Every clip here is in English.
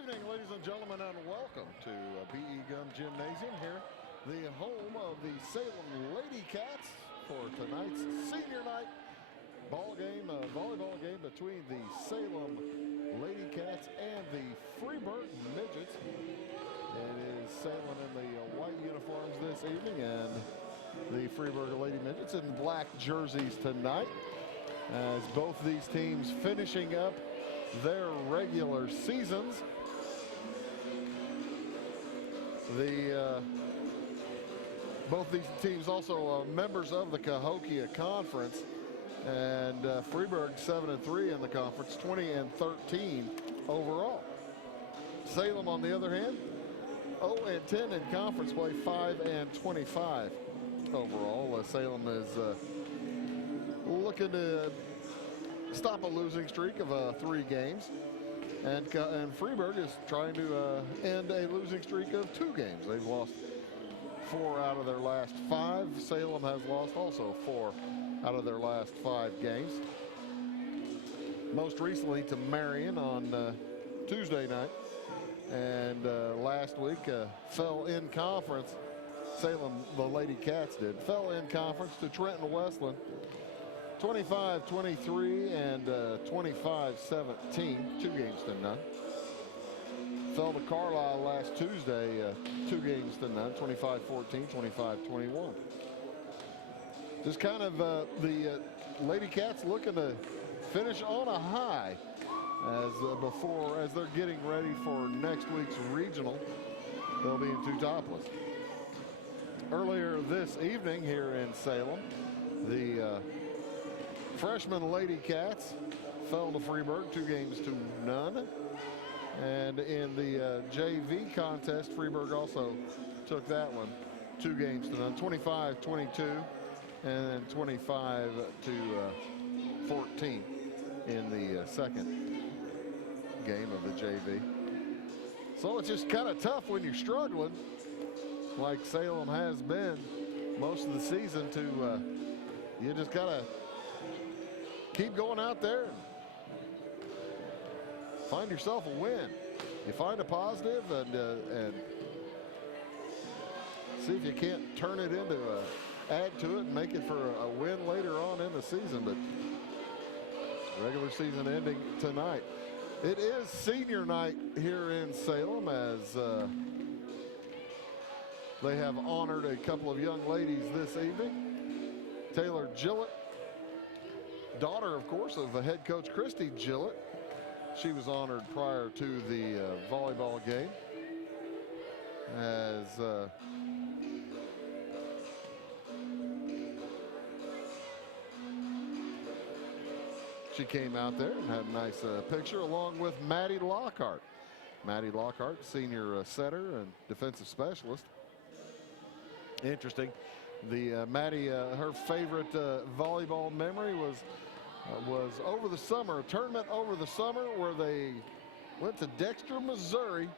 evening, ladies and gentlemen, and welcome to PE Gum Gymnasium here, the home of the Salem Lady Cats for tonight's senior night ball game, volleyball game between the Salem Lady Cats and the Freeburg Midgets. It is Salem in the white uniforms this evening and the Freeburg Lady Midgets in black jerseys tonight, as both these teams finishing up their regular seasons. Both these teams also members of the Cahokia Conference, and Freeburg 7-3 in the conference, 20-13 overall. Salem, on the other hand, 0-10 in conference play, 5-25 overall. Salem is looking to stop a losing streak of 3 games. And Freeburg is trying to end a losing streak of 2 games. They've lost 4 out of their last 5. Salem has lost also 4 out of their last 5 games. Most recently to Marion on Tuesday night. And last week fell in conference. Salem, the Lady Cats did, fell in conference to Trenton Westland. 25-23 and 25-17, 2 games to none. Fell to Carlisle last Tuesday, 2 games to none, 25-14, 25-21. Just kind of the Lady Cats looking to finish on a high as they're getting ready for next week's regional. They'll be in 2 topless. Earlier this evening here in Salem, the freshman Lady Cats fell to Freeburg 2 games to none. And in the JV contest, Freeburg also took that one 2 games to none, 25-22 and then 25-14 in the second game of the JV. So it's just kind of tough when you're struggling like Salem has been most of the season to you just gotta keep going out there and find yourself a win. You find a positive and see if you can't turn it into add to it and make it for a win later on in the season. But regular season ending tonight. It is senior night here in Salem, as they have honored a couple of young ladies this evening. Taylor Gillett, daughter, of course, of head coach Christy Gillett. She was honored prior to the volleyball game, as she came out there and had a nice picture along with Maddie Lockhart. Maddie Lockhart, senior setter and defensive specialist. Interesting. The Maddie, her favorite volleyball memory was over the summer, a tournament over the summer where they went to Dexter, Missouri,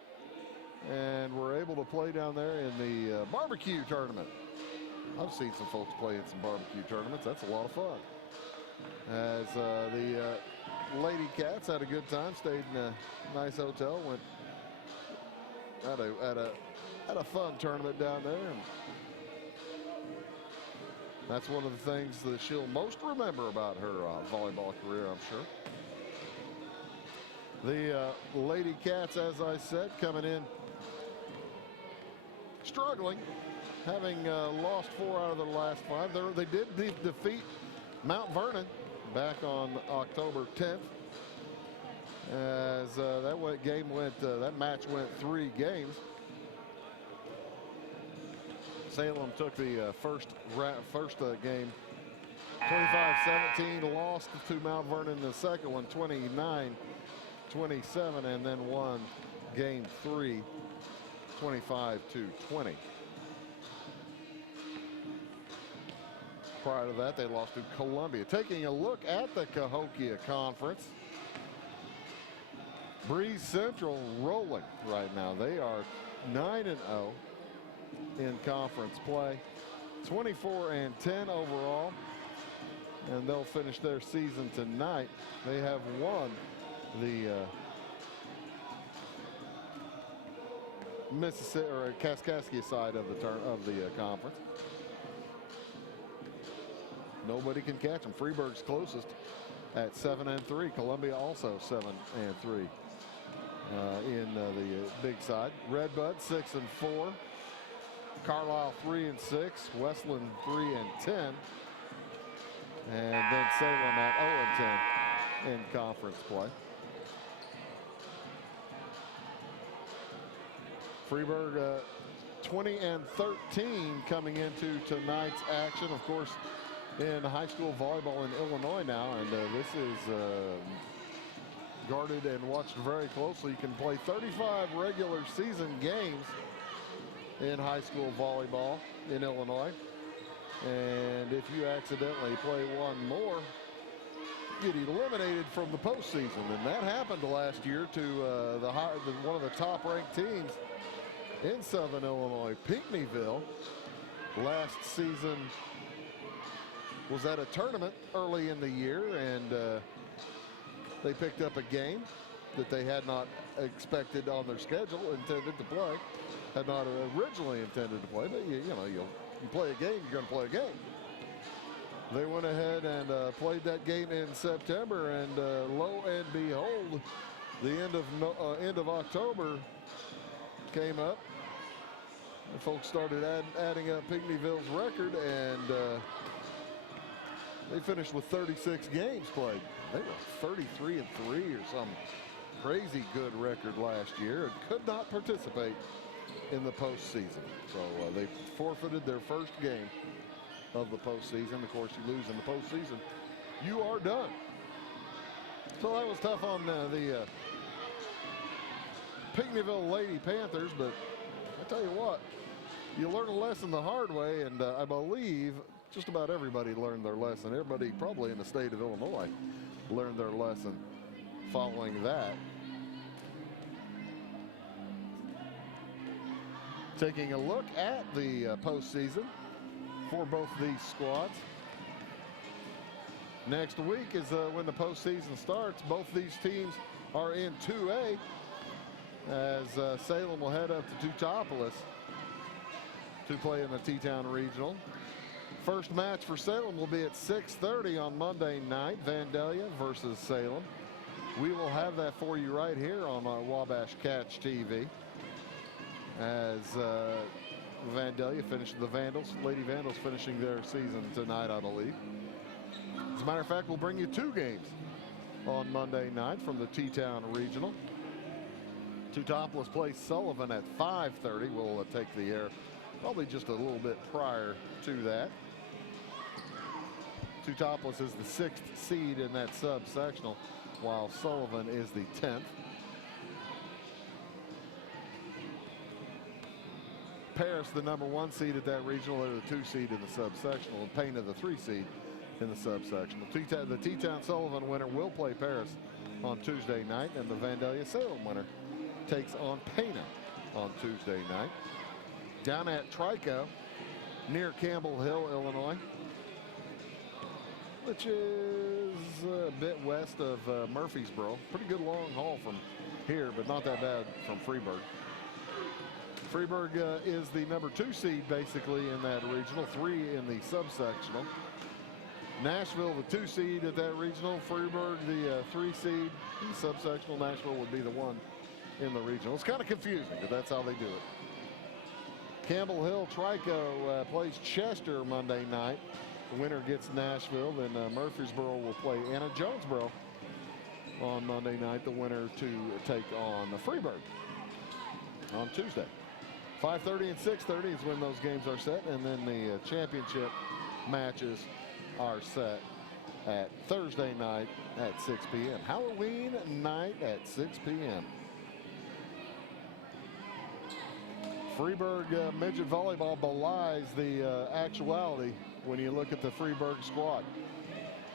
and were able to play down there in the barbecue tournament. I've seen some folks play in some barbecue tournaments. That's a lot of fun. As the Lady Cats had a good time, stayed in a nice hotel, went had a fun tournament down there, and that's one of the things that she'll most remember about her volleyball career, I'm sure. The Lady Cats, as I said, coming in struggling, having lost 4 out of their last 5. They did defeat Mount Vernon back on October 10th, as that match went 3 games. Salem took the first game 25-17, lost to Mount Vernon in the second one 29-27, and then won game 3 25-20. Prior to that, they lost to Columbia. Taking a look at the Cahokia Conference, Breeze Central rolling right now. They are 9-0 in conference play, 24-10 overall, and they'll finish their season tonight. They have won the Mississippi or Kaskaskia side of the conference. Nobody can catch them. Freeburg's closest at 7-3. Columbia also 7-3 in the big side. Redbud 6-4. Carlisle 3-6. Westland 3-10. And then Salem at 0-10 in conference play. Freeburg 20-13 coming into tonight's action. Of course, in high school volleyball in Illinois now, and this is guarded and watched very closely. You can play 35 regular season games in high school volleyball in Illinois, and if you accidentally play one more, you get eliminated from the postseason, and that happened last year to one of the top-ranked teams in Southern Illinois, Pinckneyville. Last season was at a tournament early in the year, and they picked up a game that they had not expected on their schedule, intended to play, had not originally intended to play, but you play a game, you're going to play a game. They went ahead and played that game in September, and lo and behold, the end of October came up, and folks started adding up Pinckneyville's record, and they finished with 36 games played. They were 33-3 or some crazy good record last year and could not participate in the postseason. So they forfeited their first game of the postseason. Of course, you lose in the postseason, you are done. So that was tough on the Pinckneyville Lady Panthers, but I tell you what, you learn a lesson the hard way, and I believe just about everybody learned their lesson. Everybody probably in the state of Illinois learned their lesson following that. Taking a look at the postseason for both these squads. Next week is when the postseason starts. Both these teams are in 2A, as Salem will head up to Teutopolis to play in the T-Town Regional. First match for Salem will be at 6:30 on Monday night, Vandalia versus Salem. We will have that for you right here on Wabash Catch TV, as Vandalia finished the Vandals. Lady Vandals finishing their season tonight, I believe. As a matter of fact, we'll bring you two games on Monday night from the T-Town Regional. Teutopolis plays Sullivan at 5:30. We'll take the air probably just a little bit prior to that. Teutopolis is the 6th seed in that sub-sectional, while Sullivan is the 10th. Paris, the number 1 seed at that regional, they're the 2 seed in the sub-sectional, and Pana, the 3 seed in the sub-sectional. The T-Town Sullivan winner will play Paris on Tuesday night, and the Vandalia Salem winner takes on Pana on Tuesday night. Down at Trico, near Campbell Hill, Illinois, which is a bit west of Murfreesboro. Pretty good long haul from here, but not that bad from Freeburg. Freeburg is the number 2 seed basically in that regional, 3 in the subsectional. Nashville, the 2 seed at that regional. Freeburg, the 3 seed in the subsectional. Nashville would be the 1 in the regional. It's kind of confusing, but that's how they do it. Campbell Hill Trico plays Chester Monday night. The winner gets Nashville. Then Murfreesboro will play Anna Jonesboro on Monday night. The winner to take on Freeburg on Tuesday. 5:30 and 6:30 is when those games are set, and then the championship matches are set at Thursday night at 6 p.m. Halloween night at 6 p.m. Freeburg midget volleyball belies the actuality when you look at the Freeburg squad.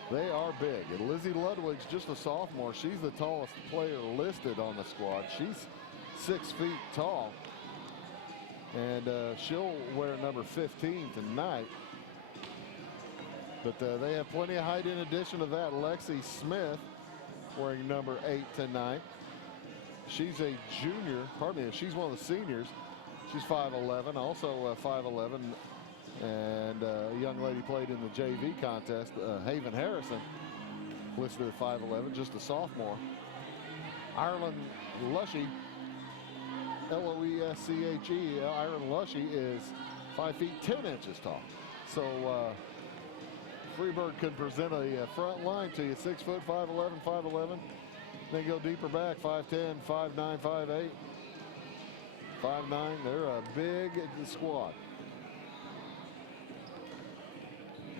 They are big, and Lizzie Ludwig's just a sophomore. She's the tallest player listed on the squad. She's 6 feet tall, and she'll wear number 15 tonight. But they have plenty of height in addition to that. Lexi Smith wearing number 8 tonight. She's a junior, pardon me, she's one of the seniors. She's 5'11", also 5'11", and a young lady played in the JV contest, Haven Harrison, listed at 5'11", just a sophomore. Ireland Lushy, L-O-E-S-C-H-E, Ireland Lushy is 5 feet 10 inches tall. So Freeburg can present a front line to you, 6 foot, 5'11", 5'11". Then go deeper back, 5'10", 5'9", 5'8". 5'9", they're a big squad.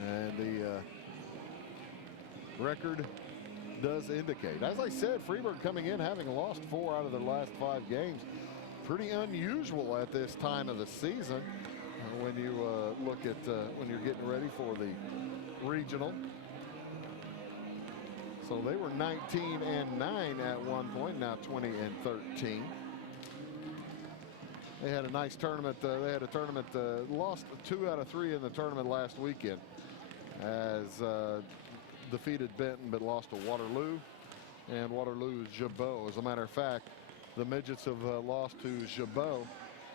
And the record does indicate. As I said, Freeburg coming in having lost 4 out of their last 5 games. Pretty unusual at this time of the season when you look at when you're getting ready for the regional. So they were 19-9 at one point, now 20-13. They had a nice tournament. They had a tournament, lost 2 out of 3 in the tournament last weekend, as defeated Benton but lost to Waterloo, and Waterloo's Jabot. As a matter of fact, the midgets have lost to Jabot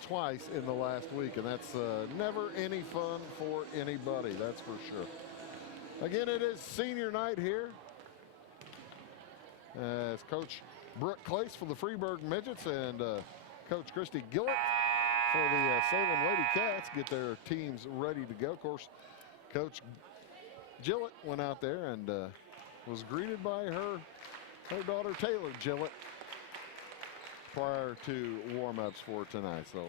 twice in the last week, and that's never any fun for anybody, that's for sure. Again, it is senior night here, as Coach Brooke Clace for the Freeburg Midgets and Coach Christy Gillett for the Salem Lady Cats get their teams ready to go. Of course, Coach Gillett went out there and was greeted by her daughter Taylor Gillett prior to warm-ups for tonight. So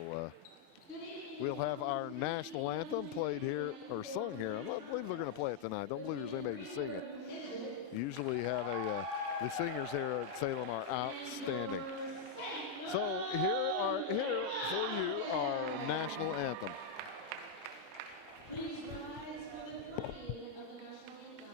we'll have our national anthem played here, or sung here. I don't believe they're going to play it tonight. Don't believe there's anybody to sing it. Usually have the singers here at Salem are outstanding. So here for you our national anthem. Please rise for the playing of the national anthem.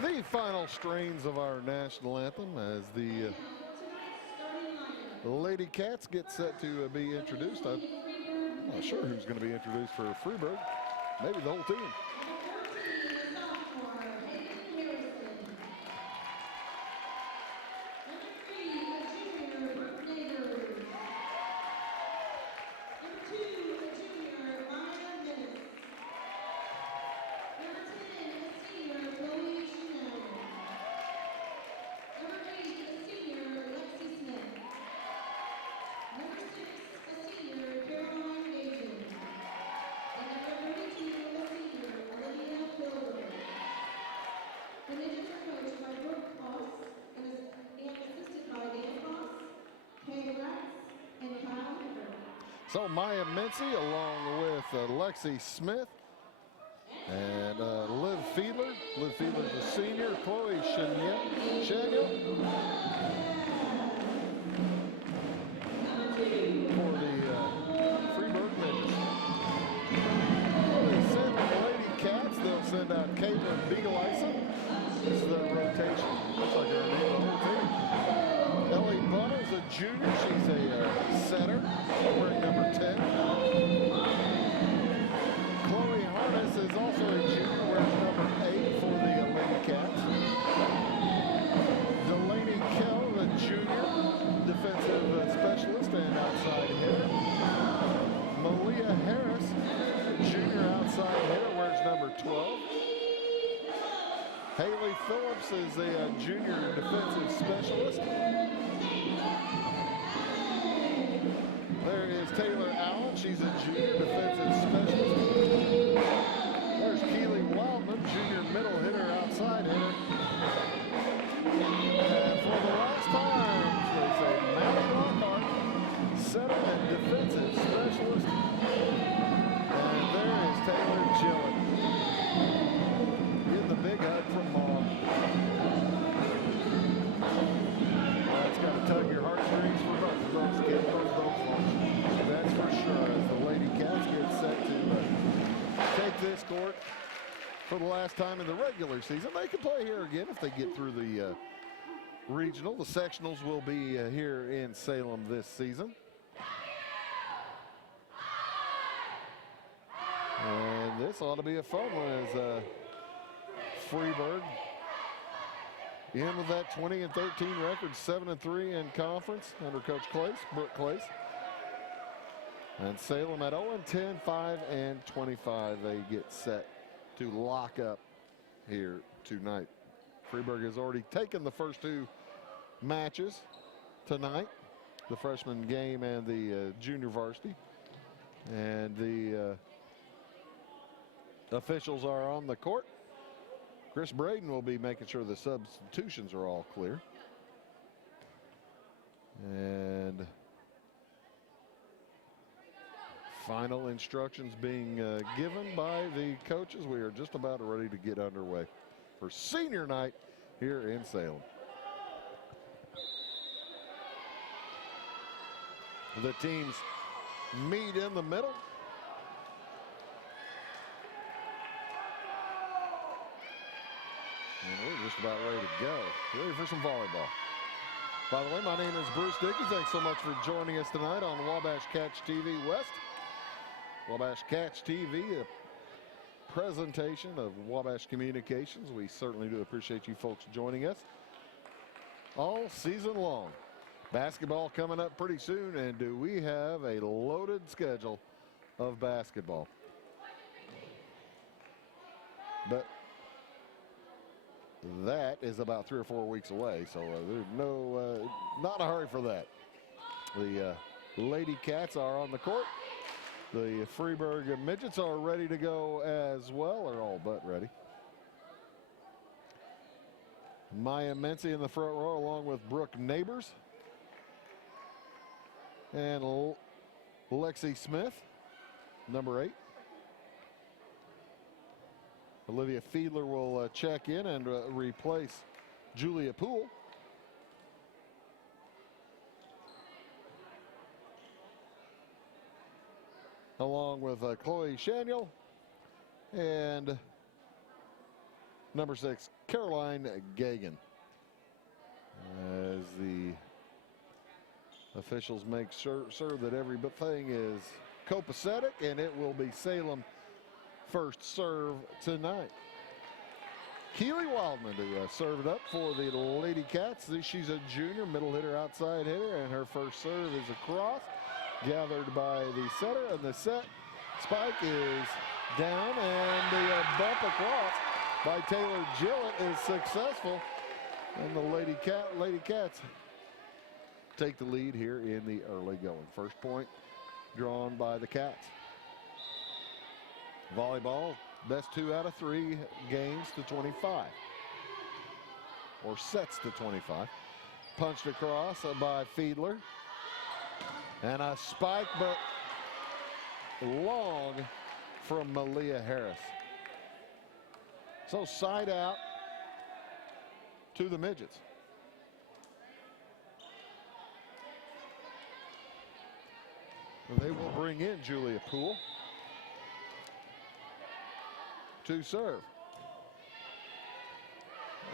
The final strains of our national anthem as the Lady Cats get set to be introduced. I'm not sure who's going to be introduced for Freeburg. Maybe the whole team. So Maya Mincy along with Lexi Smith and Liv Fiedler. Liv Fiedler's a senior. Chloe Shaniel for the Freeburg Midgets. For the Salem Lady Cats, they'll send out Caitlin Beagleison. This is their rotation. Looks like they're the whole team. Ellie Bunnell's a junior. She's a setter, wearing number 10. Chloe Harness is also a junior, wearing number 8 for the Lady Cats. Delaney Kell, the junior, Haley Phillips is a junior defensive specialist. There is Taylor Allen. She's a junior defensive specialist. There's Keely Wildman, junior middle hitter, outside hitter. And for the last time, they say Maddie Lockhart, setter and defensive specialist. And there is Taylor Gillett. Getting the big hug from Mom. That's got to tug your heartstrings for both of those kids, both of those folks. That's for sure, as the Lady Cats get set to take this court for the last time in the regular season. They can play here again if they get through the regional. The sectionals will be here in Salem this season. And this ought to be a fun one as Freeburg in with that 20-13 record, 7-3 in conference under Coach Clace, Brooke Clace. And Salem at 0-10, 5-25. They get set to lock up here tonight. Freeburg has already taken the first two matches tonight, the freshman game and the junior varsity. And the officials are on the court. Chris Braden will be making sure the substitutions are all clear. And final instructions being given by the coaches. We are just about ready to get underway for senior night here in Salem. The teams meet in the middle. And we're just about ready to go. Ready for some volleyball. By the way, my name is Bruce Dickey. Thanks so much for joining us tonight on Wabash Catch TV West. Wabash Catch TV, a presentation of Wabash Communications. We certainly do appreciate you folks joining us all season long. Basketball coming up pretty soon, and do we have a loaded schedule of basketball. But that is about 3 or 4 weeks away, so there's not a hurry for that. The Lady Cats are on the court. The Freeburg Midgets are ready to go as well, or all but ready. Maya Mency in the front row along with Brooke Neighbors. And Lexi Smith, number 8. Olivia Fiedler will check in and replace Julia Poole. Along with Chloe Shaniel and number 6, Caroline Gagan. As the officials make sure that everything is copacetic, and it will be Salem first serve tonight. Keely Wildman to serve it up for the Lady Cats. She's a junior, middle hitter, outside hitter, and her first serve is across, gathered by the setter, and the set spike is down, and the bump across by Taylor Gillett is successful, and the Lady Cats take the lead here in the early going. First point drawn by the Cats. Volleyball, best 2 out of 3 games to 25, or sets to 25. Punched across by Fiedler, and a spike, but long from Malia Harris. So side out to the Midgets. They will bring in Julia Poole to serve.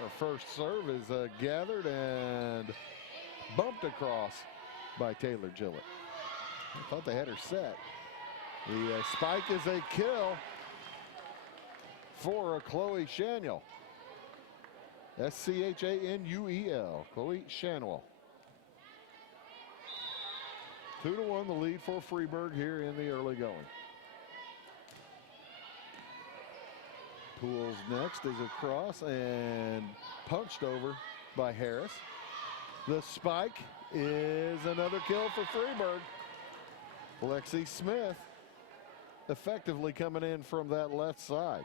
Her first serve is gathered and bumped across by Taylor Gillett. I thought they had her set. The spike is a kill for Chloe Shanuel. S-C-H-A-N-U-E-L. Chloe Shanuel. 2-1 the lead for Freeburg here in the early going. Pools next is across and punched over by Harris. The spike is another kill for Freeburg. Lexi Smith effectively coming in from that left side.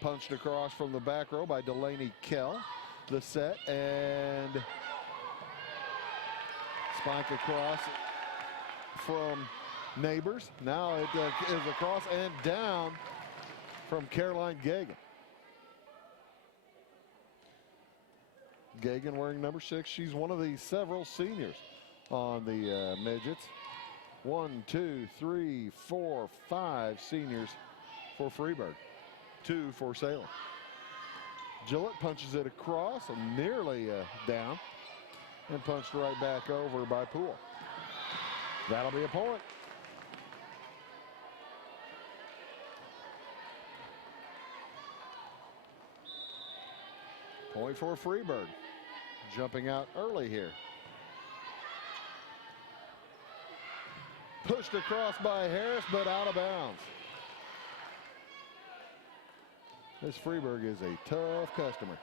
Punched across from the back row by Delaney Kell. The set and spike across from Neighbors. Now it is across and down from Caroline Gagan. Gagan wearing number 6. She's one of the several seniors on the midgets. 1, 2, 3, 4, 5 seniors for Freeburg. 2 for Salem. Gillett punches it across and nearly down and punched right back over by Poole. That'll be a point. Point for Freeburg. Jumping out early here. Pushed across by Harris, but out of bounds. This Freeburg is a tough customer.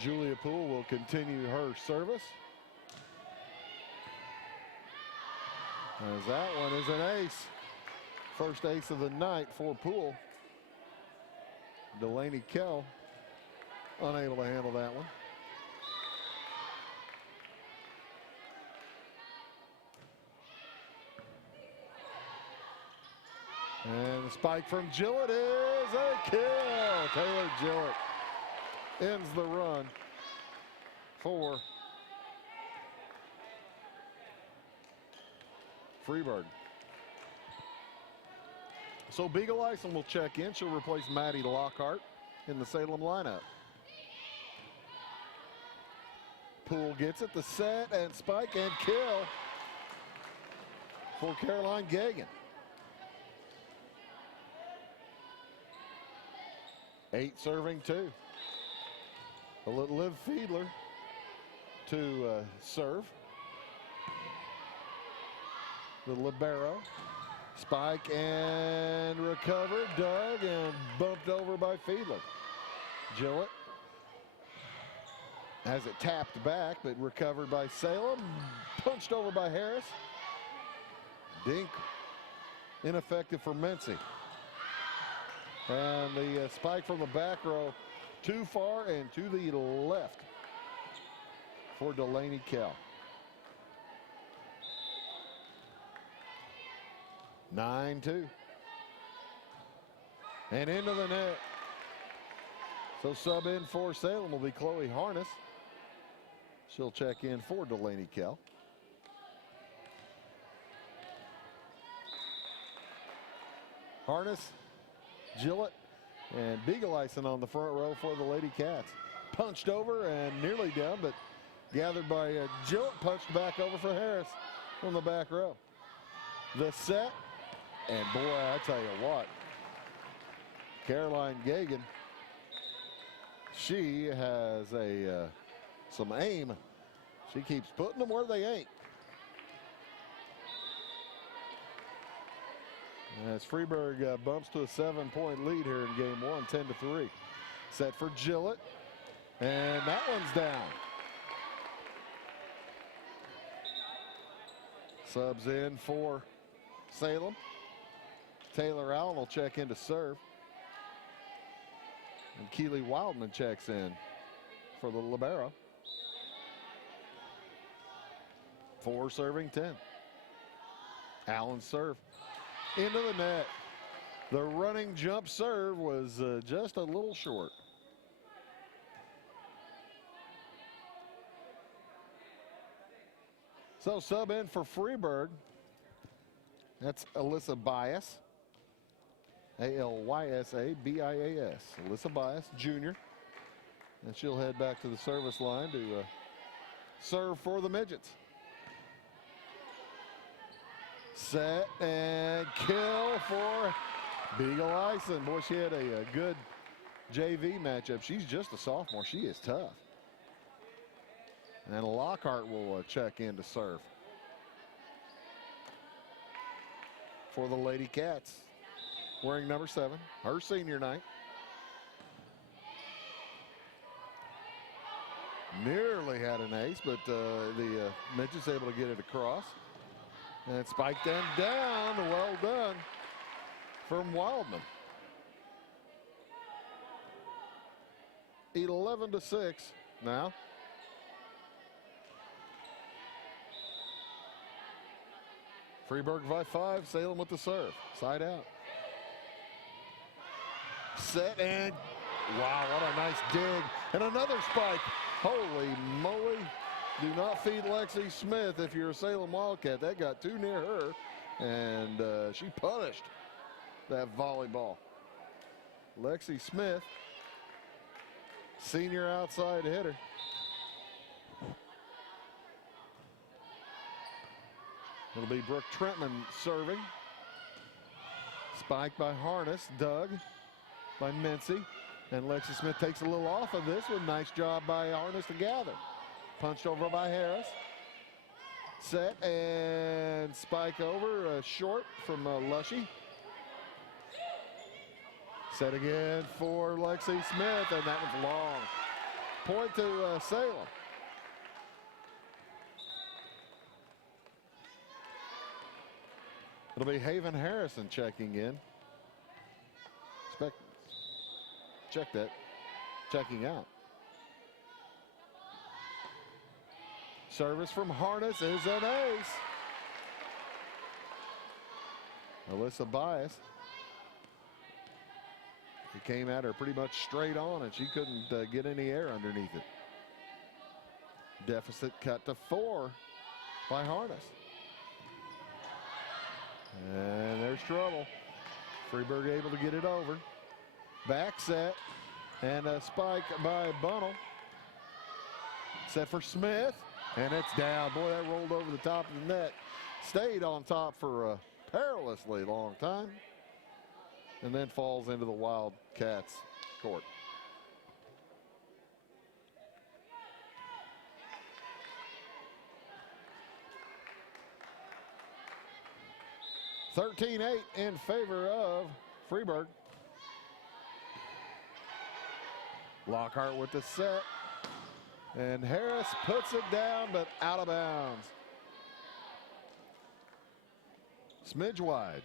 Julia Poole will continue her service. As that one is an ace. First ace of the night for Poole. Delaney Kell unable to handle that one. And the spike from Gillett is a kill. Taylor Gillett ends the run for Freeburg. So Beagle Ison will check in. She'll replace Maddie Lockhart in the Salem lineup. Poole gets it, the set and spike and kill for Caroline Gagan. 8 serving 2. Liv Fiedler to serve. The libero. Spike and recovered, dug and bumped over by Fiedler. Gillett has it tapped back, but recovered by Salem. Punched over by Harris. Dink ineffective for Mincy. And the spike from the back row too far and to the left for Delaney Kell. 9-2. And into the net. So sub in for Salem will be Chloe Harness. She'll check in for Delaney Kell. Harness, Gillett, and Beagle Ison on the front row for the Lady Cats. Punched over and nearly down, but gathered by Gillett, punched back over for Harris from the back row. The set, and boy, I tell you what, Caroline Gagan, she has some aim. She keeps putting them where they ain't. As Freeburg bumps to a 7-point lead here in game 1, 10-3. Set for Gillett, and that one's down. Subs in for Salem. Taylor Allen will check in to serve. And Keely Wildman checks in for the libero. 4 serving 10. Allen serve into the net. The running jump serve was just a little short. So sub in for Freeburg. That's Alyssa Bias. A-L-Y-S-A-B-I-A-S. Alyssa Bias, junior. And she'll head back to the service line to serve for the midgets. Set and kill for Beagle Ison. Boy, she had a good JV matchup. She's just a sophomore. She is tough. And Lockhart will check in to serve for the Lady Cats, wearing number 7, her senior night. Nearly had an ace, but the midget's able to get it across. And spiked them down. Well done from Wildman. 11-6 now. Freeburg by 5, Salem with the serve. Side out. Set and wow, what a nice dig. And another spike. Holy moly. Do not feed Lexi Smith if you're a Salem Wildcat. That got too near her, and she punished that volleyball. Lexi Smith, senior outside hitter. It'll be Brooke Trentman serving. Spike by Harness, dug by Mincy. And Lexi Smith takes a little off of this one. Nice job by Harness to gather. Punched over by Harris. Set and spike over, short from Lushy. Set again for Lexi Smith, and that one's long. Point to Salem. It'll be Haven Harrison checking in. Check that. Checking out. Service from Harness is an ace. Alyssa Bias. He came at her pretty much straight on, and she couldn't get any air underneath it. Deficit cut to 4 by Harness. And there's trouble. Freeburg able to get it over. Back set and a spike by Bunnell. Set for Smith, and it's down. Boy, that rolled over the top of the net. Stayed on top for a perilously long time, and then falls into the Wildcats' court. (13-8) in favor of Freeburg. Lockhart with the set. And Harris puts it down, but out of bounds. Smidge wide.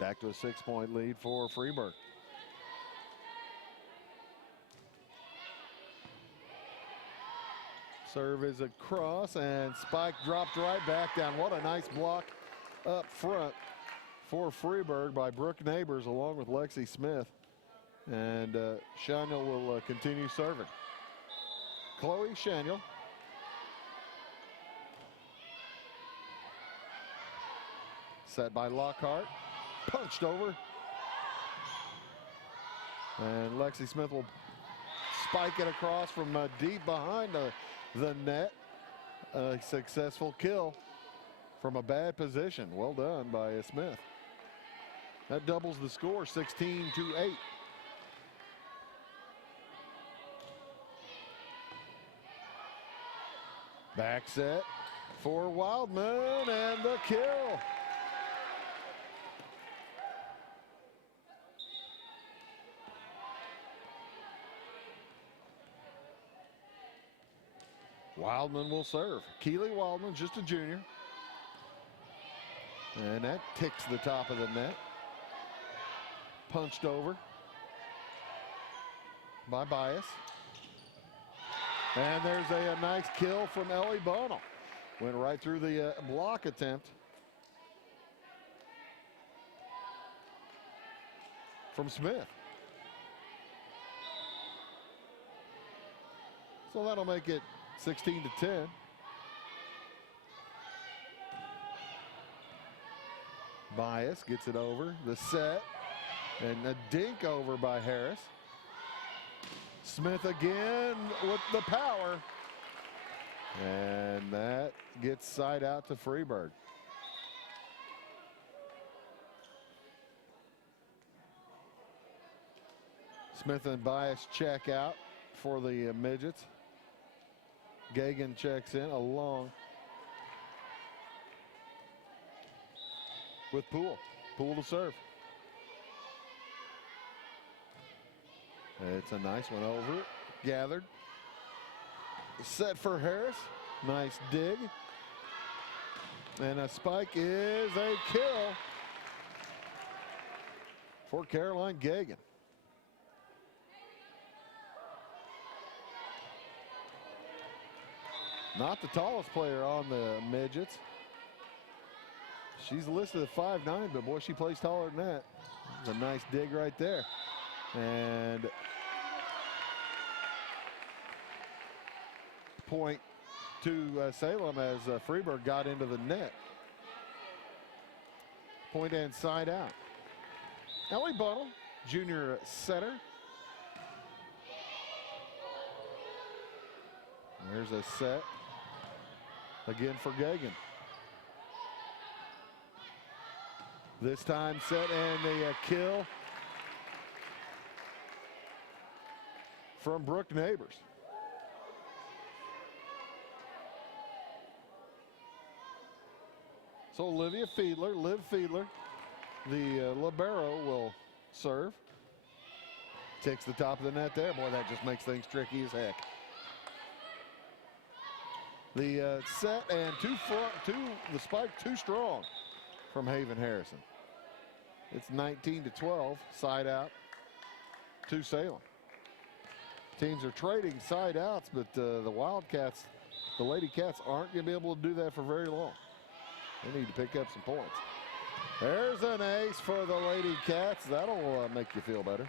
Back to a 6-point lead for Freeburg. Serve is across, and spike dropped right back down. What a nice block up front for Freeburg by Brooke Neighbors along with Lexi Smith. And Shaniel will continue serving. Chloe Shaniel. Set by Lockhart. Punched over. And Lexi Smith will spike it across from deep behind the net. A successful kill from a bad position. Well done by Smith. That doubles the score, 16-8. Back set for Wildman, and the kill. Wildman will serve. Keely Wildman, just a junior. And that ticks the top of the net. Punched over by Bias. And there's a nice kill from Ellie Bunnell. Went right through the block attempt from Smith. So that'll make it 16-10. Bias gets it over. The set. And a dink over by Harris. Smith again with the power. And that gets side out to Freeburg. Smith and Bias check out for the midgets. Gagan checks in along with Poole. Poole to serve. It's a nice one over it. Gathered. Set for Harris. Nice dig. And a spike is a kill for Caroline Gagan. Not the tallest player on the midgets. She's listed at 5'9", but boy, she plays taller than that. It's a nice dig right there. And point to Salem as Freeburg got into the net. Point and side out. Ellie Bunnell, junior setter. There's a set. Again for Gagan. This time set and a kill from Brooke Neighbors. So Olivia Fiedler, Liv Fiedler, the libero, will serve. Takes the top of the net there. Boy, that just makes things tricky as heck. The set and the spike too strong from Haven Harrison. It's 19-12, side out to Salem. Teams are trading side outs, but the Wildcats, the Lady Cats, aren't going to be able to do that for very long. They need to pick up some points. There's an ace for the Lady Cats. That'll make you feel better.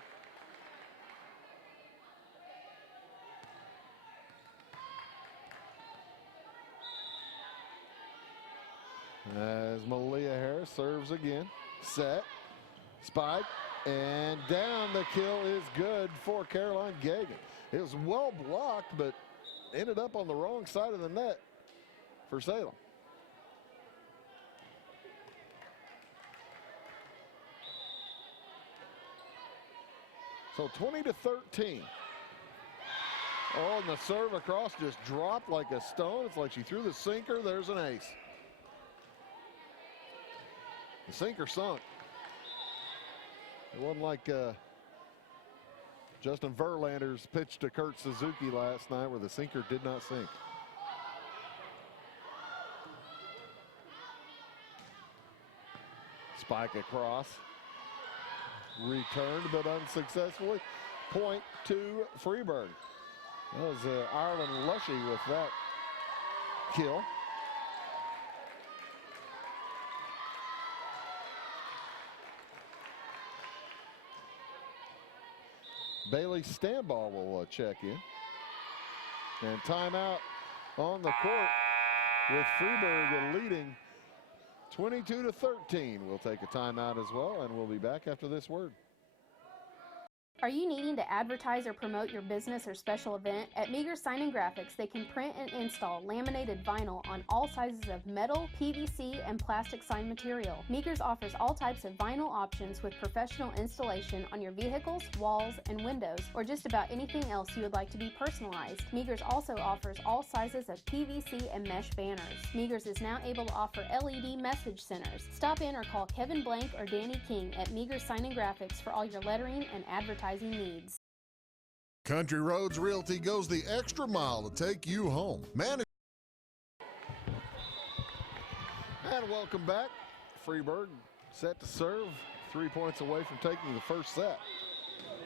As Malia Harris serves again. Set, spike, and down. The kill is good for Caroline Gagan. It was well blocked, but ended up on the wrong side of the net for Salem. So 20-13. Oh, and the serve across just dropped like a stone. It's like she threw the sinker. There's an ace. The sinker sunk. It wasn't like Justin Verlander's pitch to Kurt Suzuki last night where the sinker did not sink. Spike across. Returned but unsuccessfully. Point to Freeburg. That was Ireland Lushy with that kill. Bailey Stanball will check in. And timeout on the court with Freeburg leading 22-13. We'll take a timeout as well, and we'll be back after this word. Are you needing to advertise or promote your business or special event? At Meager Sign and Graphics, they can print and install laminated vinyl on all sizes of metal, PVC, and plastic sign material. Meagers offers all types of vinyl options with professional installation on your vehicles, walls, and windows, or just about anything else you would like to be personalized. Meagers also offers all sizes of PVC and mesh banners. Meagers is now able to offer LED message centers. Stop in or call Kevin Blank or Danny King at Meager Sign and Graphics for all your lettering and advertising needs. Country Roads Realty goes the extra mile to take you home. And welcome back. Freeburg set to serve. 3 points away from taking the first set.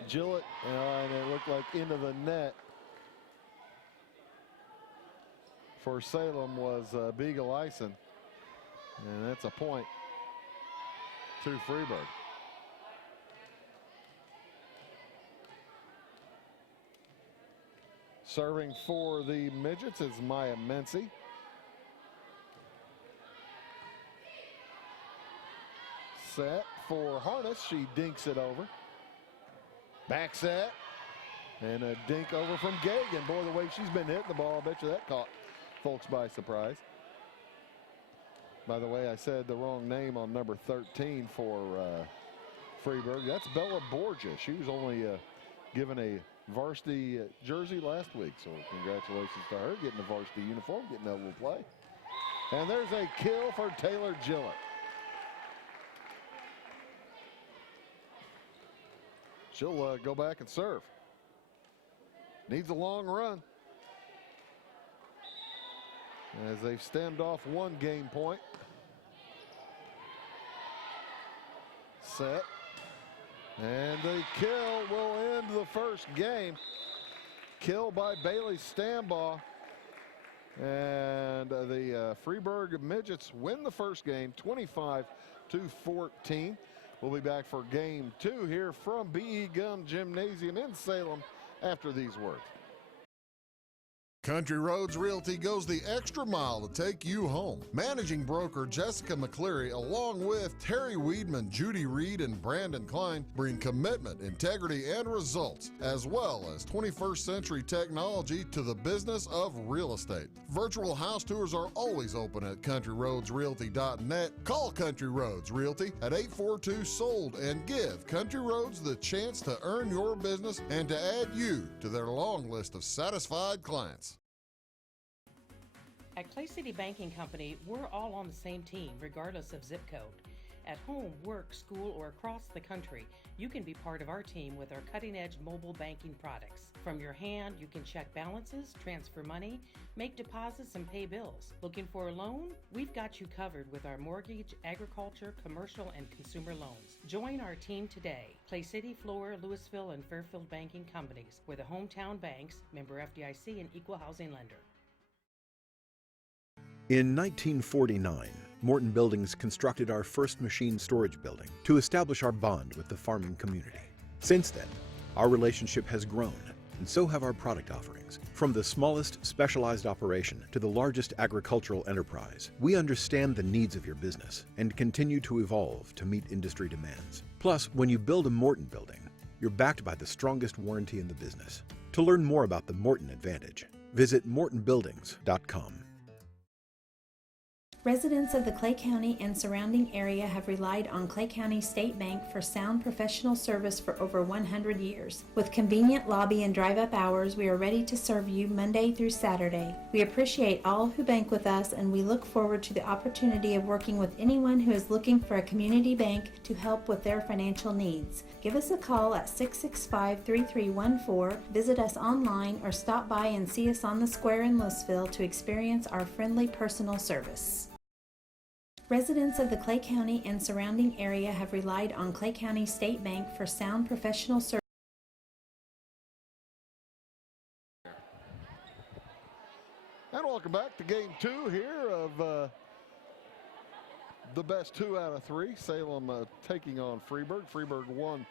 Gillett, and it looked like into the net for Salem was Beagle Ison. And that's a point to Freeburg. Serving for the midgets is Maya Mency. Set for Harness. She dinks it over. Back set. And a dink over from Gagan. Boy, the way she's been hitting the ball, I bet you that caught folks by surprise. By the way, I said the wrong name on number 13 for Freeburg. That's Bella Borgia. She was only given a varsity jersey last week. So congratulations to her getting a varsity uniform, getting eligible to play. And there's a kill for Taylor Gillett. She'll go back and serve. Needs a long run, as they've stemmed off one game point. Set. And the kill will end the first game. Kill by Bailey Stambaugh. And the Freeburg Midgets win the first game 25-14. We'll be back for game 2 here from B.E. Gum Gymnasium in Salem after these words. Country Roads Realty goes the extra mile to take you home. Managing broker Jessica McCleary, along with Terry Weedman, Judy Reed, and Brandon Klein, bring commitment, integrity, and results, as well as 21st century technology to the business of real estate. Virtual house tours are always open at countryroadsrealty.net. Call Country Roads Realty at 842-SOLD and give Country Roads the chance to earn your business and to add you to their long list of satisfied clients. At Clay City Banking Company, we're all on the same team, regardless of zip code. At home, work, school, or across the country, you can be part of our team with our cutting-edge mobile banking products. From your hand, you can check balances, transfer money, make deposits, and pay bills. Looking for a loan? We've got you covered with our mortgage, agriculture, commercial, and consumer loans. Join our team today. Clay City, Flora, Louisville, and Fairfield Banking Companies. We're the hometown banks, member FDIC, and equal housing lender. In 1949, Morton Buildings constructed our first machine storage building to establish our bond with the farming community. Since then, our relationship has grown, and so have our product offerings. From the smallest specialized operation to the largest agricultural enterprise, we understand the needs of your business and continue to evolve to meet industry demands. Plus, when you build a Morton building, you're backed by the strongest warranty in the business. To learn more about the Morton Advantage, visit mortonbuildings.com. Residents of the Clay County and surrounding area have relied on Clay County State Bank for sound professional service for over 100 years. With convenient lobby and drive-up hours, we are ready to serve you Monday through Saturday. We appreciate all who bank with us, and we look forward to the opportunity of working with anyone who is looking for a community bank to help with their financial needs. Give us a call at 665-3314, visit us online, or stop by and see us on the square in Louisville to experience our friendly personal service. Residents of the Clay County and surrounding area have relied on Clay County State Bank for sound professional service. And welcome back to game 2 here of the best 2 out of 3. Salem taking on Freeburg. Freeburg won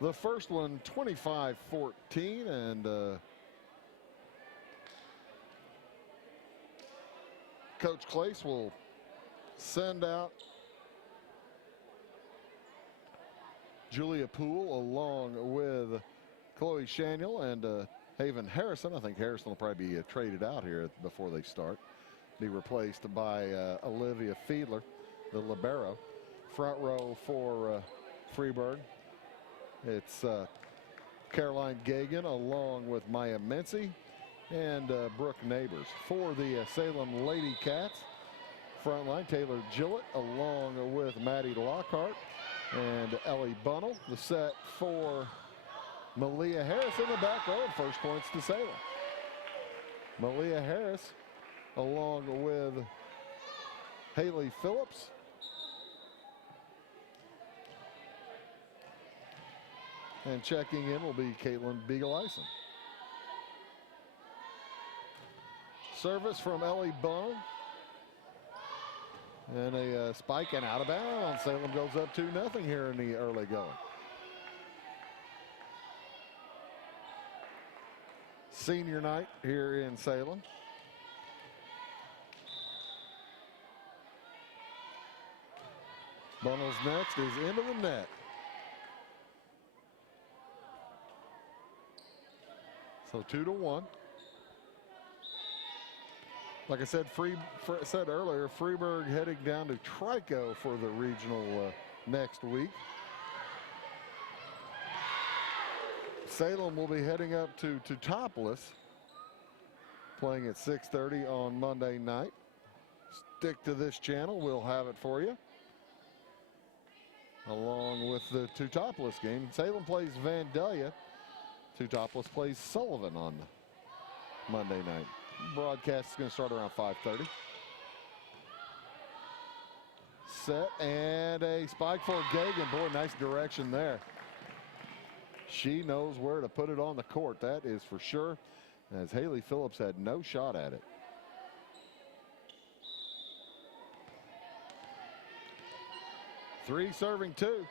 the first one 25-14, and Coach Clace will send out Julia Poole along with Chloe Shaniel and Haven Harrison. I think Harrison will probably be traded out here before they start. Be replaced by Olivia Fiedler, the libero. Front row for Freeburg. It's Caroline Gagan along with Maya Mincy and Brooke Neighbors. For the Salem Lady Cats, front line, Taylor Gillett along with Maddie Lockhart and Ellie Bunnell. The set for Malia Harris in the back row. First points to Salem. Malia Harris along with Haley Phillips. And checking in will be Caitlin Beagle-Eisen. Service from Ellie Bunnell. And a spike and out of bounds. Salem goes up 2-0 here in the early going. Senior night here in Salem. Bunnell's next is into the net. So 2-1. Like I said, said earlier, Freeburg heading down to Trico for the regional next week. Salem will be heading up to Topless, playing at 6:30 on Monday night. Stick to this channel, we'll have it for you. Along with the Topless game. Salem plays Vandalia. Topless plays Sullivan on Monday night. Broadcast is going to start around 5:30. Set and a spike for Gagan. Boy, nice direction there. She knows where to put it on the court, that is for sure, as Haley Phillips had no shot at it. Three serving two.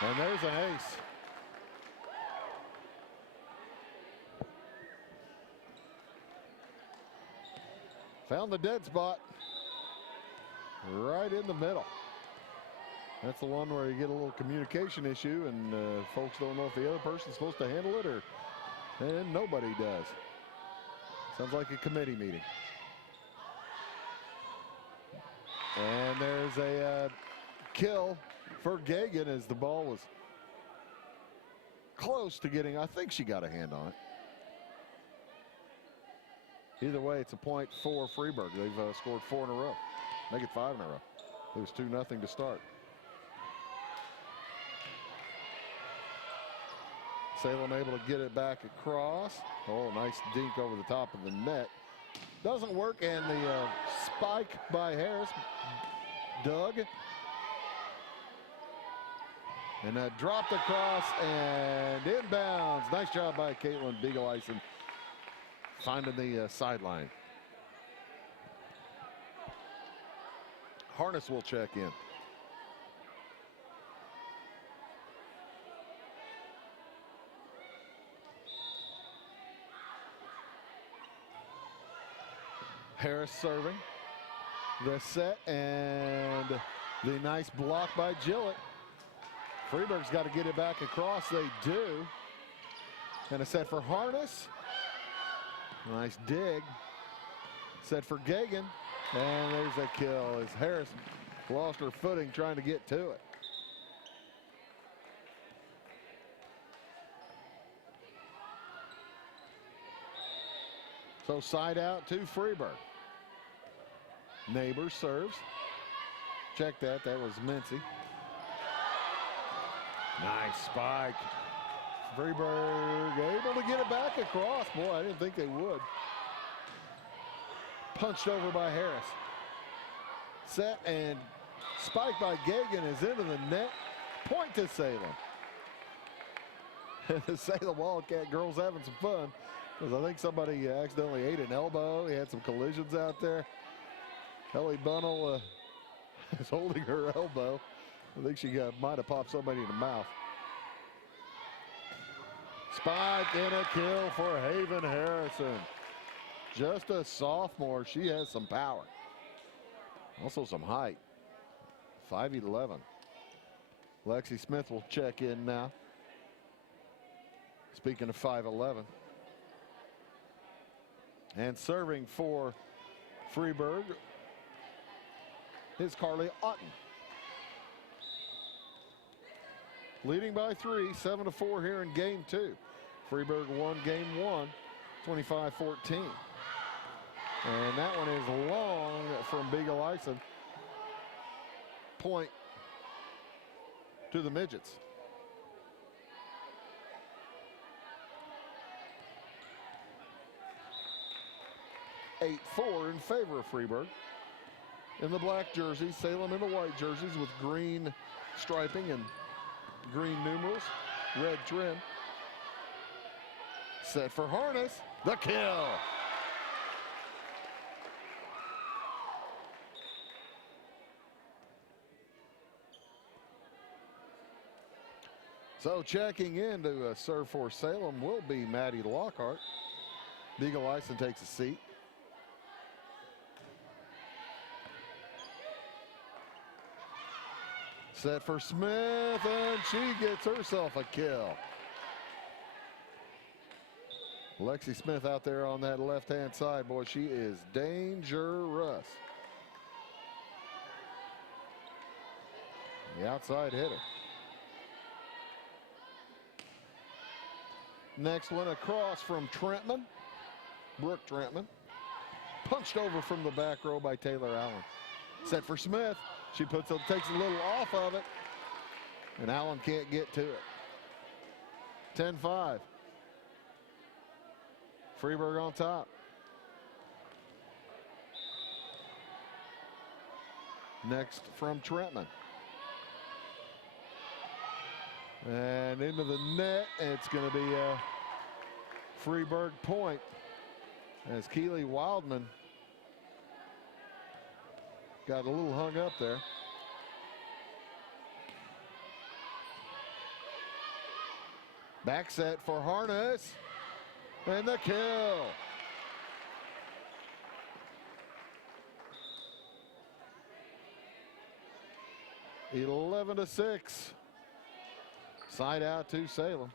And there's an ace. Found the dead spot. Right in the middle. That's the one where you get a little communication issue and folks don't know if the other person's supposed to handle it and nobody does. Sounds like a committee meeting. And there's a kill for Gagan as the ball was close to getting, I think she got a hand on it. Either way, it's a point for Freeburg. They've scored 4 in a row. Make it 5 in a row. It was 2-0 to start. Salem able to get it back across. Oh, nice dink over the top of the net. Doesn't work, and the spike by Harris. Doug. And that dropped across and inbounds. Nice job by Caitlin Beagle-Eisen finding the sideline. Harness will check in. Harris serving. The set and the nice block by Gillett. Freeburg's got to get it back across. They do. And a set for Harness. Nice dig. Set for Gagan. And there's a kill as Harris lost her footing trying to get to it. So side out to Freeburg. Neighbors serves. Check that. That was Mincy. Nice spike. Freeburg able to get it back across. Boy, I didn't think they would. Punched over by Harris. Set and spike by Gagan is into the net. Point to Salem. The Salem Wildcat girls having some fun because I think somebody accidentally ate an elbow. He had some collisions out there. Ellie Bunnell is holding her elbow. I think she might have popped somebody in the mouth. Spike and a kill for Haven Harrison. Just a sophomore. She has some power. Also some height. 5'11". Lexi Smith will check in now. Speaking of 5'11". And serving for Freeburg is Carly Otten. Leading by 3, 7-4 here in game 2. Freeburg won game 1, 25-14. And that one is long from Beagle-Eisen. Point to the Midgets. Eight 4 in favor of Freeburg. In the black jerseys, Salem in the white jerseys with green striping and green numerals, red trim. Set for Harness, the kill. So checking in to serve for Salem will be Maddie Lockhart. Beagle-Eisen takes a seat. Set for Smith, and she gets herself a kill. Lexi Smith out there on that left-hand side. Boy, she is dangerous. The outside hitter. Next one across from Trentman. Brooke Trentman. Punched over from the back row by Taylor Allen. Set for Smith. She takes a little off of it. And Allen can't get to it. 10-5. Freeburg on top. Next from Trentman. And into the net. It's going to be a Freeburg point as Keely Wildman got a little hung up there. Back set for Harness. And the kill. (11-6). Side out to Salem.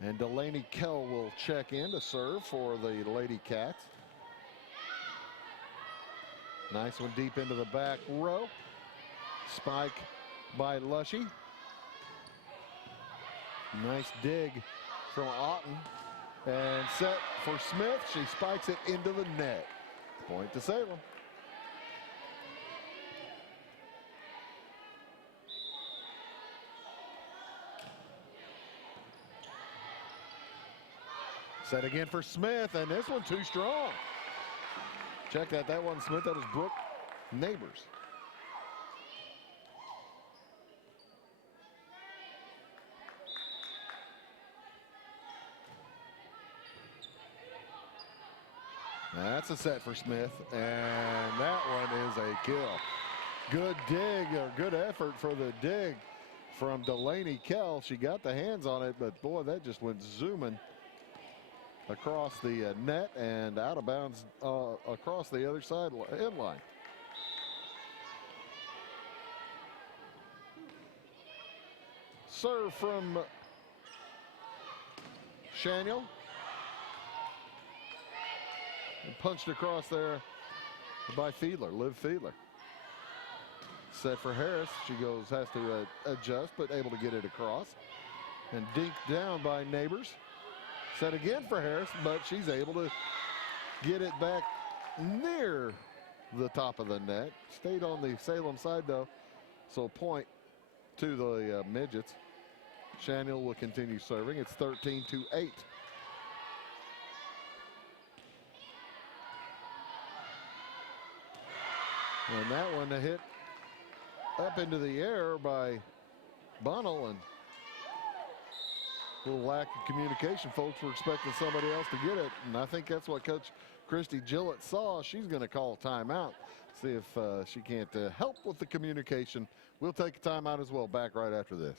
And Delaney Kell will check in to serve for the Lady Cats. Nice one deep into the back row. Spike by Lushy. Nice dig from Otten. And set for Smith. She spikes it into the net. Point to Salem. Set again for Smith, and this one too strong. Check that. That wasn't Smith. That was Brooke Neighbors. That's a set for Smith, and that one is a kill. Good dig, or good effort for the dig from Delaney Kell. She got the hands on it, but boy, that just went zooming across the net and out of bounds across the other side end line. Serve from Shaniel. And punched across there by Fiedler, Liv Fiedler. Set for Harris. She has to adjust, but able to get it across. And dinked down by Neighbors. Set again for Harris, but she's able to get it back near the top of the net. Stayed on the Salem side, though, so point to the Midgets. Shaniel will continue serving. It's 13-8. And that one hit up into the air by Bunnell, and a little lack of communication. Folks were expecting somebody else to get it, and I think that's what Coach Christy Gillett saw. She's going to call a timeout, see if she can't help with the communication. We'll take a timeout as well. Back right after this.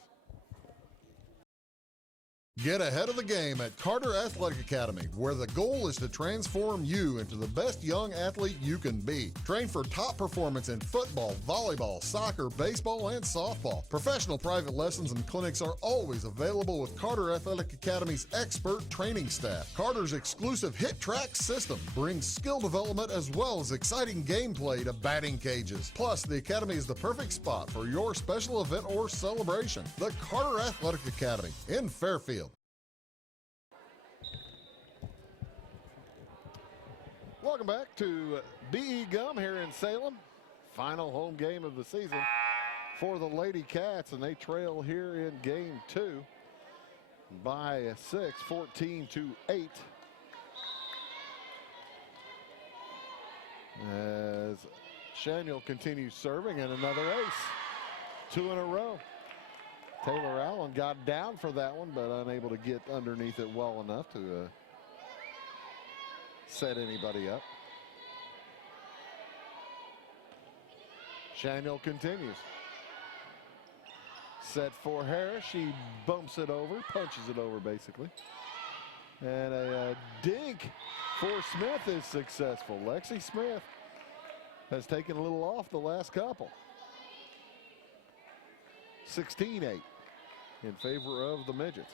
Get ahead of the game at Carter Athletic Academy, where the goal is to transform you into the best young athlete you can be. Train for top performance in football, volleyball, soccer, baseball, and softball. Professional private lessons and clinics are always available with Carter Athletic Academy's expert training staff. Carter's exclusive Hit Track system brings skill development as well as exciting gameplay to batting cages. Plus, the Academy is the perfect spot for your special event or celebration. The Carter Athletic Academy in Fairfield. Welcome back to B.E. Gum here in Salem. Final home game of the season for the Lady Cats, and they trail here in game 2 by 6, 14-8. As Shaniel continues serving, and another ace. 2 in a row. Taylor Allen got down for that one, but unable to get underneath it well enough to set anybody up. Shaniel continues. Set for Harris. She bumps it over, punches it over basically. And a dink for Smith is successful. Lexi Smith has taken a little off the last couple. 16-8 in favor of the Midgets.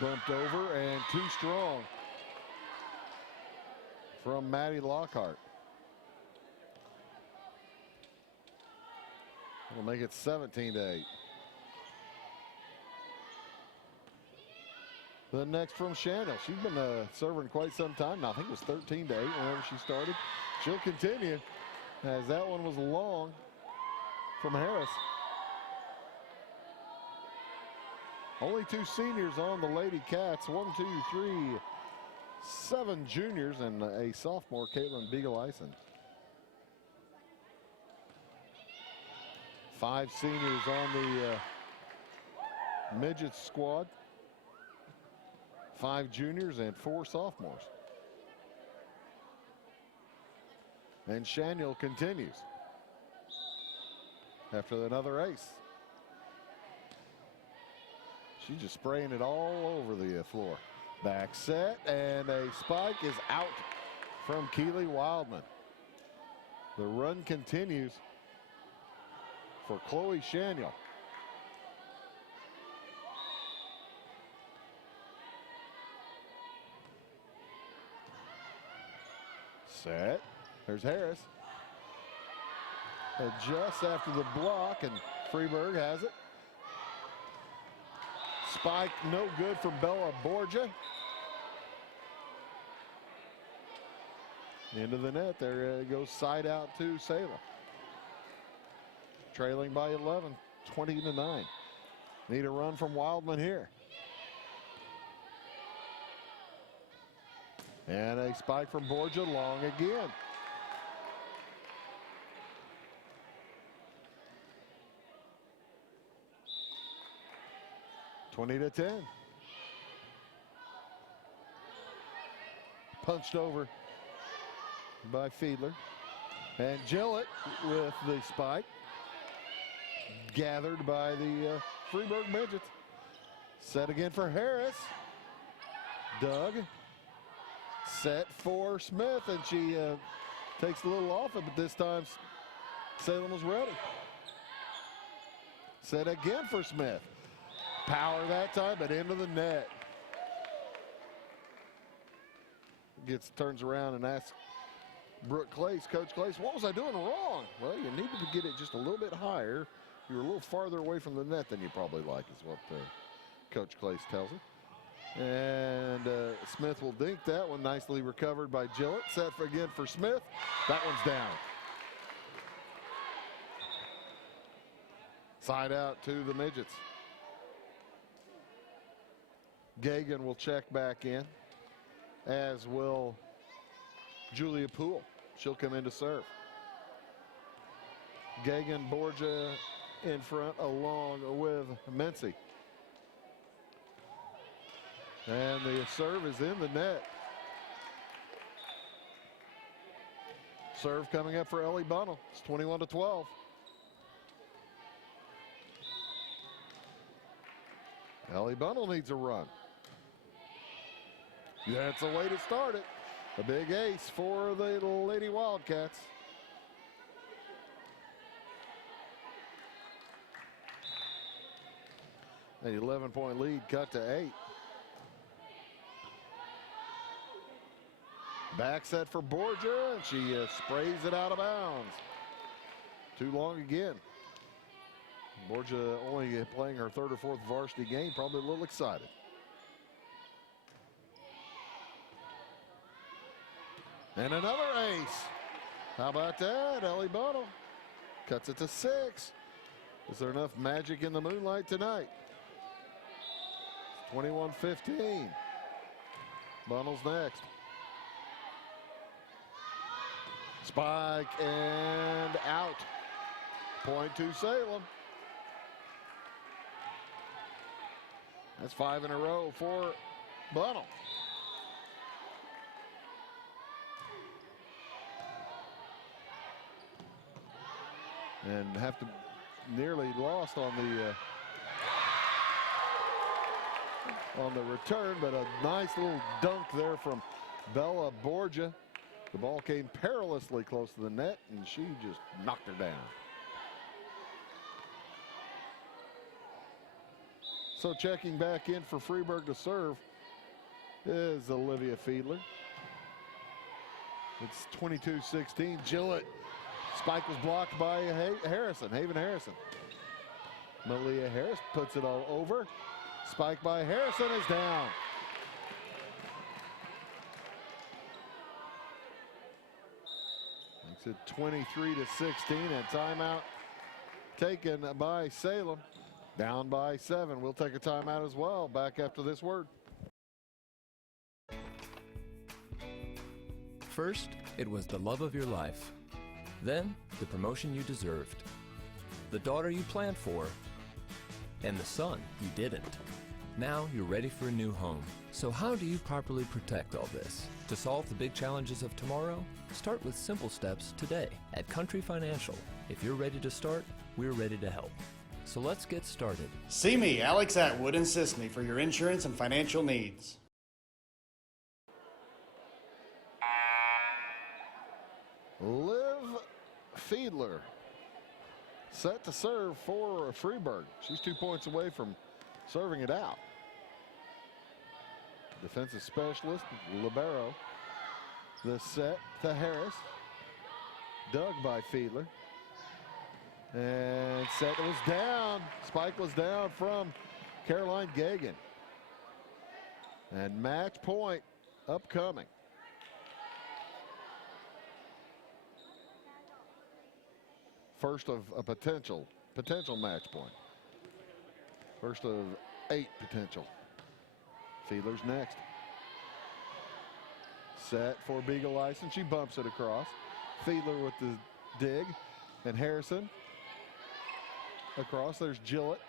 Bumped over and too strong from Maddie Lockhart. We'll make it 17-8. The next from Shannon. She's been serving quite some time now. I think it was 13-8 whenever she started. She'll continue as that one was long from Harris. Only 2 seniors on the Lady Cats. 1, 2, 3, 7 juniors and a sophomore, Caitlin Beagle-Eisen. 5 seniors on the midget squad. 5 juniors and 4 sophomores. And Shaniel continues after another ace. She's just spraying it all over the floor. Back set, and a spike is out from Keely Wildman. The run continues for Chloe Shaniel. Set. There's Harris. Adjusts after the block, and Freeburg has it. Spike no good from Bella Borgia. Into the net. There goes side out to Salem. Trailing by 11, 20-9. Need a run from Wildman here. And a spike from Borgia, long again. (20-10). Punched over by Fiedler. And Gillett with the spike. Gathered by the Freeburg midgets. Set again for Harris. Doug. Set for Smith, and she takes a little off it, but this time Salem was ready. Set again for Smith. Power that time, but into the net. Turns around and asks Brooke Clace, Coach Clace, what was I doing wrong? Well, you needed to get it just a little bit higher. You were a little farther away from the net than you probably like, is what Coach Clace tells her. And Smith will dink that one. Nicely recovered by Gillett. Set again for Smith. That one's down. Side out to the midgets. Gagan will check back in, as will Julia Poole. She'll come in to serve. Gagan, Borgia in front along with Mency. And the serve is in the net. Serve coming up for Ellie Bunnell. It's 21-12. Ellie Bunnell needs a run. That's the way to start it. A big ace for the Lady Wildcats. An 11-point lead cut to 8. Back set for Borgia, and she sprays it out of bounds. Too long again. Borgia only playing her 3rd or 4th varsity game, probably a little excited. And another ace. How about that? Ellie Bunnell cuts it to 6. Is there enough magic in the moonlight tonight? 21-15. Bunnell's next. Spike and out. Point to Salem. That's 5 in a row for Bunnell. And have to nearly lost on the return, but a nice little dunk there from Bella Borgia. The ball came perilously close to the net, and she just knocked her down. So checking back in for Freeburg to serve is Olivia Fiedler. It's 22-16. Gillett Spike was blocked by Harrison, Haven Harrison. Malia Harris puts it all over. Spike by Harrison is down. Makes it 23-16, and timeout taken by Salem. Down by 7. We'll take a timeout as well. Back after this word. First, it was the love of your life. Then, the promotion you deserved. The daughter you planned for. And the son you didn't. Now you're ready for a new home. So how do you properly protect all this? To solve the big challenges of tomorrow, start with simple steps today. At Country Financial, if you're ready to start, we're ready to help. So let's get started. See me, Alex Atwood in Sisney, for your insurance and financial needs. Liv Fiedler set to serve for Freeburg. She's 2 points away from serving it out. Defensive specialist, libero. The set to Harris. Dug by Fiedler. And set was down. Spike was down from Caroline Gagan. And match point upcoming. First of a potential match point. First of 8 potential. Fiedler's next. Set for Beagle Ison. She bumps it across. Fiedler with the dig. And Harrison across. There's Gillett.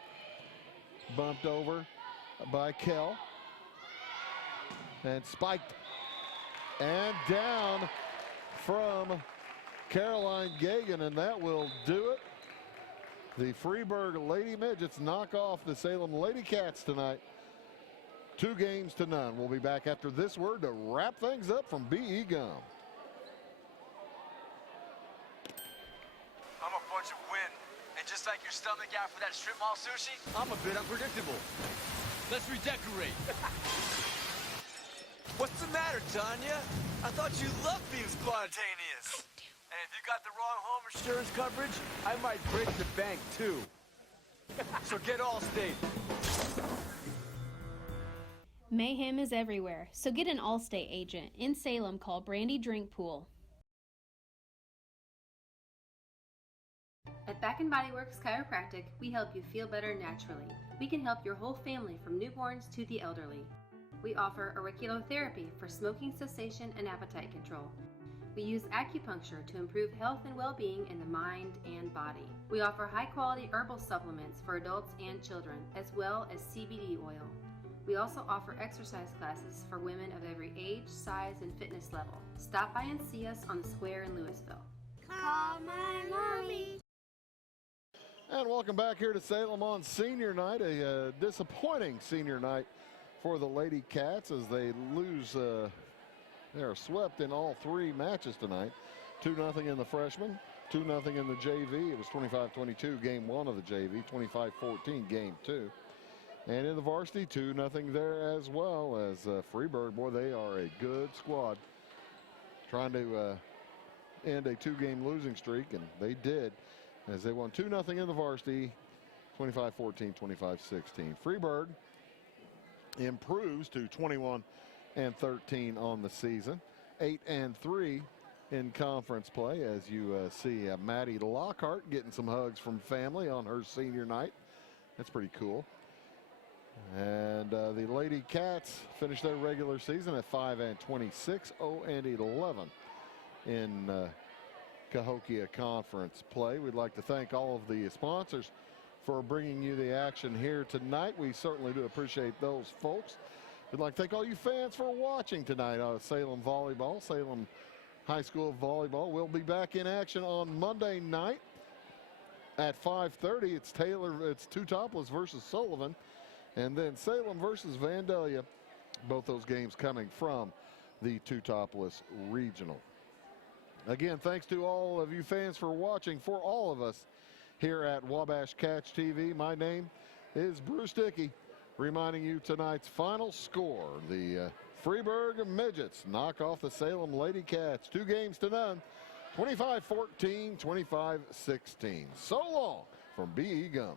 Bumped over by Kell. And spiked. And down from Caroline Gagan, and that will do it. The Freeburg Lady Midgets knock off the Salem Lady Cats tonight. 2-0. We'll be back after this word to wrap things up from B.E. Gum. I'm a bunch of wind, and just like your stomach after that strip mall sushi, I'm a bit unpredictable. Let's redecorate. What's the matter, Tanya? I thought you loved being spontaneous. And if you got the wrong home insurance coverage, I might break the bank too. So get Allstate. Mayhem is everywhere, so get an Allstate agent. In Salem, call Brandy Drinkpool. At Back & Body Works Chiropractic, we help you feel better naturally. We can help your whole family from newborns to the elderly. We offer auriculotherapy for smoking cessation and appetite control. We use acupuncture to improve health and well-being in the mind and body. We offer high-quality herbal supplements for adults and children, as well as CBD oil. We also offer exercise classes for women of every age, size, and fitness level. Stop by and see us on the square in Louisville. Call my mommy. And welcome back here to Salem on senior night, a disappointing senior night for the Lady Cats as they lose. They are swept in all 3 matches tonight. 2-0 in the freshman, 2-0 in the JV. It was 25-22 game 1 of the JV, 25-14 game 2. And in the varsity, 2-0 there as well as Freeburg. Boy, they are a good squad. Trying to end a 2-game losing streak, and they did as they won 2-0 in the varsity, 25-14, 25-16. Freeburg improves to 21-13 on the season, 8-3 in conference play, as you see Maddie Lockhart getting some hugs from family on her senior night. That's pretty cool. And the Lady Cats finished their regular season at 5-26, 0-11 in Cahokia Conference play. We'd like to thank all of the sponsors for bringing you the action here tonight. We certainly do appreciate those folks. We'd like to thank all you fans for watching tonight on Salem Volleyball. Salem High School Volleyball will be back in action on Monday night at 5:30. It's Two Topless versus Sullivan, and then Salem versus Vandalia. Both those games coming from the Two Topless Regional. Again, thanks to all of you fans for watching. For all of us here at Wabash Catch TV, my name is Bruce Dickey, reminding you tonight's final score. The Freeburg Midgets knock off the Salem Lady Cats 2-0. 25-14, 25-16. So long from B.E. Gum.